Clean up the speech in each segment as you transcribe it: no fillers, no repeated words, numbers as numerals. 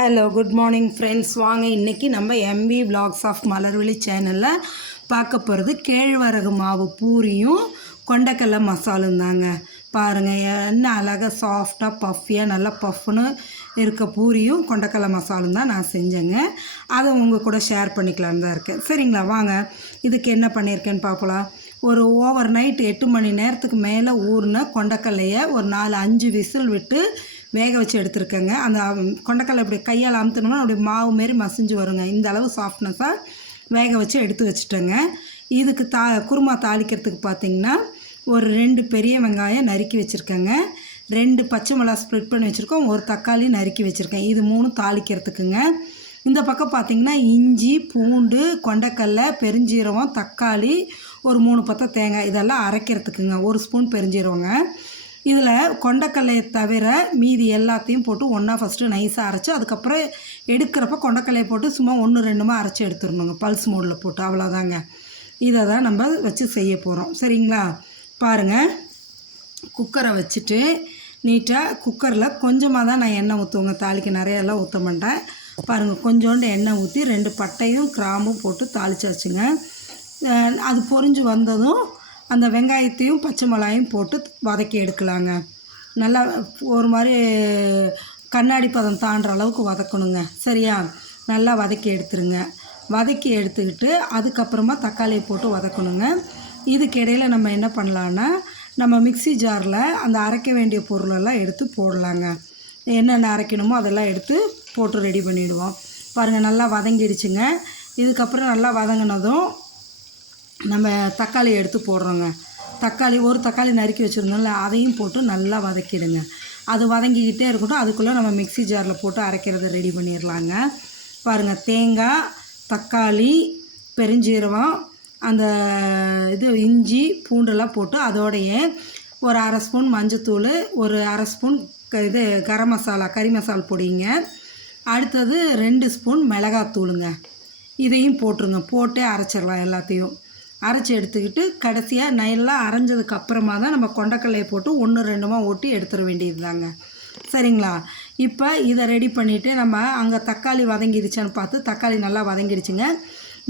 Hello good morning friends. வாங்க இன்றைக்கி நம்ம எம்வி விலாக்ஸ் ஆஃப் மலர்விழி சேனலில் பார்க்க போகிறது கேழ்வரகு மாவு பூரியும் கொண்டக்கடலை மசாலும் தாங்க. பாருங்கள் என்ன அழகாக சாஃப்டாக பஃபியாக நல்லா பஃப்னு இருக்க பூரியும் கொண்டக்கடலை மசாலும் தான் நான் செஞ்சேங்க. அதை உங்கள் கூட ஷேர் பண்ணிக்கலான்னு தான் இருக்கேன். சரிங்களா, வாங்க இதுக்கு என்ன பண்ணியிருக்கேன்னு பார்க்கலாம். ஒரு ஓவர் நைட் 8 மணி நேரத்துக்கு மேலே ஊறின கொண்டக்கடலையை ஒரு 4-5 விசில் விட்டு வேக வச்சு எடுத்துருக்கேங்க. அந்த கொண்டக்கடலை இப்படி கையால் அமுத்தினோம்னா அப்படி மாவு மாரி மசிஞ்சு வருங்க. இந்த அளவு சாஃப்ட்னஸாக வேக வச்சு எடுத்து வச்சுட்டேங்க. இதுக்கு குருமா தாளிக்கிறதுக்கு பார்த்திங்கன்னா ஒரு 2 பெரிய வெங்காயம் நறுக்கி வச்சுருக்கேங்க, 2 பச்சை மிளகா ஸ்ப்ளிட் பண்ணி வச்சுருக்கோம், ஒரு தக்காளி நறுக்கி வச்சுருக்கேன். இது 3 தாளிக்கிறதுக்குங்க. இந்த பக்கம் பார்த்திங்கன்னா இஞ்சி, பூண்டு, கொண்டக்கடலை, பெருஞ்சீரகம், தக்காளி, ஒரு 3 பத்தை தேங்காய் இதெல்லாம் அரைக்கிறதுக்குங்க. 1 ஸ்பூன் பெருஞ்சீரகங்க. இதில் கொண்டக்கடலையை தவிர மீதி எல்லாத்தையும் போட்டு ஒன்றா ஃபஸ்ட்டு நைஸாக அரைச்சி அதுக்கப்புறம் எடுக்கிறப்ப கொண்டக்கடலையை போட்டு சும்மா 1-2 அரைச்சி எடுத்துடணுங்க, பல்ஸ் மோடில் போட்டு. அவ்வளோதாங்க. இதை தான் நம்ம வச்சு செய்ய போகிறோம். சரிங்களா, பாருங்கள். குக்கரை வச்சுட்டு நீட்டாக குக்கரில் கொஞ்சமாக தான் நான் எண்ணெய் ஊற்றுவேங்க. தாளிக்கு நிறையெல்லாம் ஊற்ற மாட்டேன். பாருங்கள், கொஞ்சோண்டு எண்ணெய் ஊற்றி 2 பட்டையும் கிராம்பும் போட்டு தாளிச்சாச்சுங்க. அது பொரிஞ்சு வந்ததும் அந்த வெங்காயத்தையும் பச்சை மிளகாயும் போட்டு வதக்கி எடுக்கலாங்க. நல்லா ஒரு மாதிரி கண்ணாடி பதம் தாண்டுற அளவுக்கு வதக்கணுங்க. சரியா, நல்லா வதக்கி எடுத்துருங்க. வதக்கி எடுத்துக்கிட்டு அதுக்கப்புறமா தக்காளியை போட்டு வதக்கணுங்க. இதுக்கு இடையில் நம்ம என்ன பண்ணலான்னா, நம்ம மிக்ஸி ஜாரில் அந்த அரைக்க வேண்டிய பொருளெல்லாம் எடுத்து போடலாங்க. என்னென்ன அரைக்கணுமோ அதெல்லாம் எடுத்து போட்டு ரெடி பண்ணிவிடுவோம். பாருங்கள், நல்லா வதங்கிடுச்சுங்க. இதுக்கப்புறம் நல்லா வதங்கினதும் நம்ம தக்காளி எடுத்து போடுறோங்க. ஒரு தக்காளி நறுக்கி வச்சுருந்தோம்ல, அதையும் போட்டு நல்லா வதக்கிடுங்க. அது வதங்கிக்கிட்டே இருக்கட்டும். அதுக்குள்ளே நம்ம மிக்ஸி ஜாரில் போட்டு அரைக்கிறத ரெடி பண்ணிடலாங்க. பாருங்கள், தேங்காய், தக்காளி, பெருஞ்சீரகம், அந்த இஞ்சி, பூண்டெல்லாம் போட்டு அதோடையே ஒரு 1/2 ஸ்பூன் மஞ்சத்தூள், ஒரு 1/2 ஸ்பூன் கரம் மசாலா, கறி மசால் பொடிங்க. அடுத்தது 2 ஸ்பூன் மிளகாத்தூளுங்க. இதையும் போட்டுருங்க. போட்டே அரைச்சிடலாம். எல்லாத்தையும் அரைச்சி எடுத்துக்கிட்டு கடைசியாக நல்லா அரைஞ்சதுக்கு அப்புறமா தான் நம்ம கொண்டக்கடலையை போட்டு 1-2 ஓட்டி எடுத்துட வேண்டியது தாங்க. சரிங்களா, இப்போ இதை ரெடி பண்ணிவிட்டு நம்ம அங்கே தக்காளி வதங்கிடுச்சான்னு பார்த்து தக்காளி நல்லா வதங்கிடுச்சுங்க.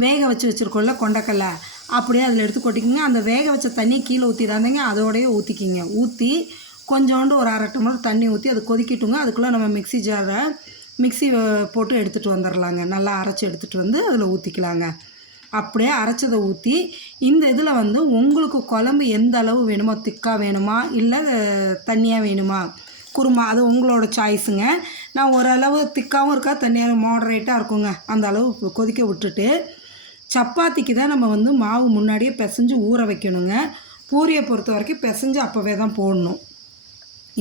வேக வச்சு வச்சுருக்கோம்ல கொண்டக்கடலை, அப்படியே அதில் எடுத்து கொட்டிக்கிங்க. அந்த வேக வச்ச தண்ணியை கீழே ஊற்றிடாதீங்க, அதோடையே ஊற்றிக்கிங்க. ஊற்றி கொஞ்சோண்டு ஒரு 1/2 டம்ளர் தண்ணி ஊற்றி அது கொதிக்கிட்டுங்க. அதுக்குள்ளே நம்ம மிக்ஸி போட்டு எடுத்துகிட்டு வந்துடலாங்க. நல்லா அரைச்சி எடுத்துகிட்டு வந்து அதில் ஊற்றிக்கலாங்க. அப்படியே அரைச்சதை ஊற்றி இந்த இதில் உங்களுக்கு குழம்பு எந்த அளவு வேணுமோ, திக்காக வேணுமா இல்லை தண்ணியாக வேணுமா குருமா, அது உங்களோட சாய்ஸுங்க. நான் ஓரளவு திக்காகவும் இருக்கா, தண்ணியாக மாடரேட்டாக இருக்குங்க. அந்த அளவு கொதிக்க விட்டுட்டு சப்பாத்திக்கு தான் நம்ம மாவு முன்னாடியே பிசைஞ்சு ஊற வைக்கணுங்க. பூரியை பொறுத்த வரைக்கும் பிசைஞ்சு அப்போவே தான் போடணும்.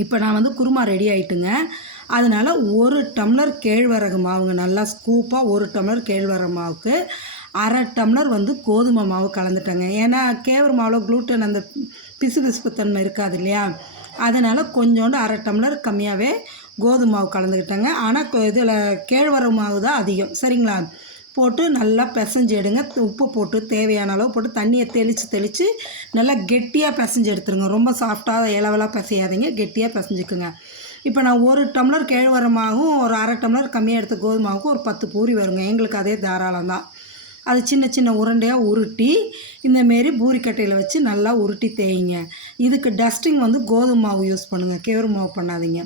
இப்போ நான் குருமா ரெடி ஆகிட்டுங்க. அதனால் 1 டம்ளர் கேழ்வரகு மாவுங்க. நல்லா ஸ்கூப்பாக 1 டம்ளர் கேழ்வரகு மாவுக்கு 1/2 டம்ளர் கோதுமை மாவு கலந்துட்டேங்க. ஏன்னா கேழ்வரகு மாவில் குளூட்டன் அந்த பிசுபிசுப்பு தன்மை இருக்காது இல்லையா, அதனால் கொஞ்சோண்டு 1/2 டம்ளர் கம்மியாகவே கோதுமை மாவு கலந்துக்கிட்டேங்க. ஆனால் இதில் கேழ்வரகு மாவு தான் அதிகம். சரிங்களா, போட்டு நல்லா பிசைஞ்சு எடுங்க. உப்பு போட்டு தேவையான அளவு போட்டு தண்ணியை தெளித்து நல்லா கெட்டியாக பிசைஞ்சு எடுத்துருங்க. ரொம்ப சாஃப்டாக இலவலாக பிசையாதீங்க, கெட்டியாக பிசைஞ்சுக்குங்க. இப்போ நான் 1 டம்ளர் கேழ்வரகு மாவும் ஒரு 1/2 டம்ளர் கம்மியாக எடுத்த கோதுமாவுக்கு ஒரு 10 பூரி வருங்க. எங்களுக்கு அதே தாராளம் தான். அது சின்ன சின்ன உருண்டையாக உருட்டி இந்தமாரி பூரிக்கட்டையில் வச்சு நல்லா உருட்டி தேய்ங்க. இதுக்கு டஸ்டிங் கோதுமை மாவு யூஸ் பண்ணுங்கள், கேழ்வரகு மாவு பண்ணாதீங்க.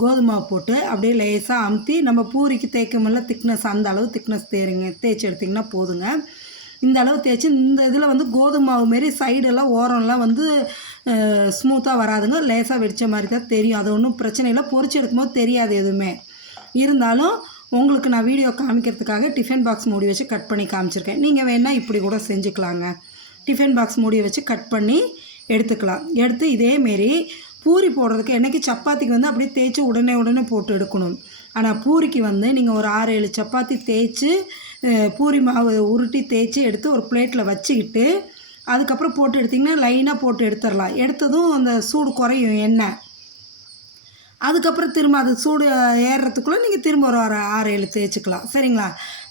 கோதுமை மாவு போட்டு அப்படியே லேசாக அமுத்தி நம்ம பூரிக்கு தேய்க்கமில்ல திக்னஸ், அந்த அளவு திக்னஸ் தேய்ச்சி எடுத்திங்கன்னா போதுங்க. இந்த அளவு தேய்ச்சி இந்த இதில் கோதுமை மாவு மாரி சைடெல்லாம் ஓரம்லாம் ஸ்மூத்தாக வராதுங்க. லேசாக வெடித்த மாதிரி தான் தெரியும். அது ஒன்றும் பிரச்சனை இல்லை, பொரிச்சு எடுக்கும்போது தெரியாது எதுவுமே. இருந்தாலும் உங்களுக்கு நான் வீடியோ காமிக்கிறதுக்காக டிஃபன் பாக்ஸ் மூடி வச்சு கட் பண்ணி காமிச்சிருக்கேன். நீங்கள் வேணால் இப்படி கூட செஞ்சுக்கலாங்க. டிஃபன் பாக்ஸ் மூடி வச்சு கட் பண்ணி எடுத்துக்கலாம். எடுத்து இதேமாரி பூரி போடுறதுக்கு என்றைக்கு சப்பாத்திக்கு அப்படியே தேய்ச்சி உடனே போட்டு எடுக்கணும். ஆனால் பூரிக்கு நீங்கள் ஒரு 6-7 சப்பாத்தி தேய்ச்சி பூரி மாவு உருட்டி தேய்ச்சி எடுத்து ஒரு பிளேட்டில் வச்சுக்கிட்டு அதுக்கப்புறம் போட்டு எடுத்திங்கன்னா லைனாக போட்டு எடுத்துடலாம். எடுத்ததும் அந்த சூடு குறையும் எண்ணெய். அதுக்கப்புறம் திரும்ப அது சூடு ஏறுறதுக்குள்ளே நீங்கள் திரும்ப ஒரு 6-7 தேய்ச்சிக்கலாம். சரிங்களா,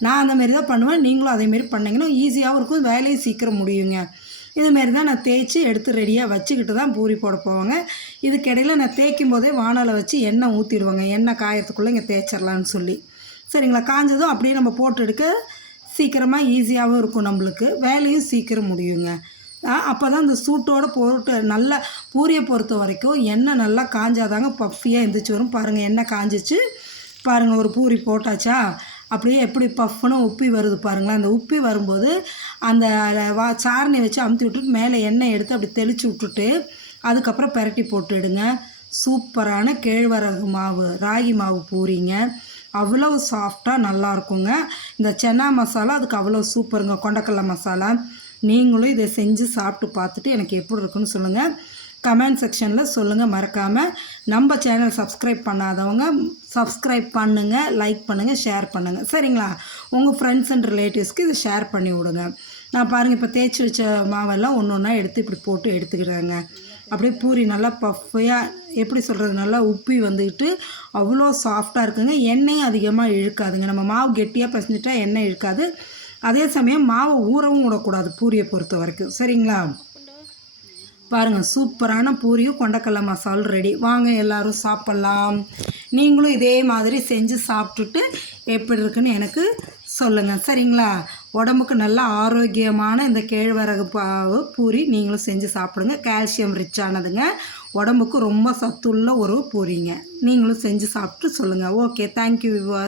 நான் அந்தமாரி தான் பண்ணுவேன். நீங்களும் அதேமாரி பண்ணிங்கன்னா ஈஸியாகவும் இருக்கும், வேலையும் சீக்கிரம் முடியுங்க. இதுமாரி தான் நான் தேய்ச்சி எடுத்து ரெடியாக வச்சுக்கிட்டு தான் பூரி போட போவாங்க. இதுக்கிடையில் நான் தேய்க்கும் போதே வானலை வச்சு எண்ணெய் ஊற்றிடுவாங்க. எண்ணெய் காயறதுக்குள்ளே இங்கே தேய்ச்சிடலான்னு சொல்லி சரிங்களா. காஞ்சதும் அப்படியே நம்ம போட்டு எடுக்க சீக்கிரமாக ஈஸியாகவும் இருக்கும், நம்மளுக்கு வேலையும் சீக்கிரம் முடியுங்க. அப்போ தான் இந்த சூட்டோடு போட்டு நல்லா பூரியை பொறுத்த வரைக்கும் எண்ணெய் நல்லா காஞ்சாதாங்க பஃபியாக எழுந்திரிச்சி வரும். பாருங்கள், எண்ணெய் காஞ்சிச்சு பாருங்கள். ஒரு பூரி போட்டாச்சா அப்படியே எப்படி பஃப்னு உப்பி வருது பாருங்களேன். அந்த உப்பி வரும்போது அந்த சாரணியை வச்சு அமுத்தி விட்டுட்டு மேலே எண்ணெய் எடுத்து அப்படி தெளித்து விட்டுட்டு அதுக்கப்புறம் பெரட்டி போட்டுடுங்க. சூப்பரான கேழ்வரகு மாவு ராகி மாவு பூரிங்க. அவ்வளோ சாஃப்டாக நல்லாயிருக்குங்க. இந்த சென்னா மசாலா அதுக்கு அவ்வளோ சூப்பருங்க. கொண்டக்கடலை மசாலா. நீங்களும் இதை செஞ்சு சாப்பிட்டு பார்த்துட்டு எனக்கு எப்படி இருக்குன்னு சொல்லுங்கள். கமெண்ட் செக்ஷனில் சொல்லுங்கள் மறக்காமல். நம்ம சேனல் சப்ஸ்கிரைப் பண்ணாதவங்க சப்ஸ்கிரைப் பண்ணுங்கள், லைக் பண்ணுங்கள், ஷேர் பண்ணுங்கள். சரிங்களா. உங்கள் ஃப்ரெண்ட்ஸ் அண்ட் ரிலேட்டிவ்ஸ்க்கு இதை ஷேர் பண்ணி விடுங்க. நான் பாருங்கள் இப்போ தேய்ச்சி வச்ச மாவெல்லாம் ஒன்று ஒன்றா எடுத்து இப்படி போட்டு எடுத்துக்கிறேங்க. அப்படியே பூரி நல்லா பஃபையாக எப்படி சொல்கிறது நல்லா உப்பி வந்துக்கிட்டு அவ்வளோ சாஃப்டாக இருக்குங்க. எண்ணெயும் அதிகமாக இழுக்காதுங்க. நம்ம மாவு கெட்டியாக பிசைஞ்சிட்டா எண்ணெய் இழுக்காது. அதே சமயம் மாவை ஊறவும் விடக்கூடாது பூரியை பொறுத்த வரைக்கும். சரிங்களா. பாருங்கள், சூப்பரான பூரியும் கொண்டக்கடலை மசாலும் ரெடி. வாங்க எல்லோரும் சாப்பிட்லாம். நீங்களும் இதே மாதிரி செஞ்சு சாப்பிட்டுட்டு எப்படி இருக்குன்னு எனக்கு சொல்லுங்கள். சரிங்களா. உடம்புக்கு நல்ல ஆரோக்கியமான இந்த கேழ்வரகு பூரி நீங்களும் செஞ்சு சாப்பிடுங்க. கால்சியம் ரிச்சானதுங்க. உடம்புக்கு ரொம்ப சத்துள்ள ஒரு பூரிங்க. நீங்களும் செஞ்சு சாப்பிட்டு சொல்லுங்கள். Okay, thank you viewers.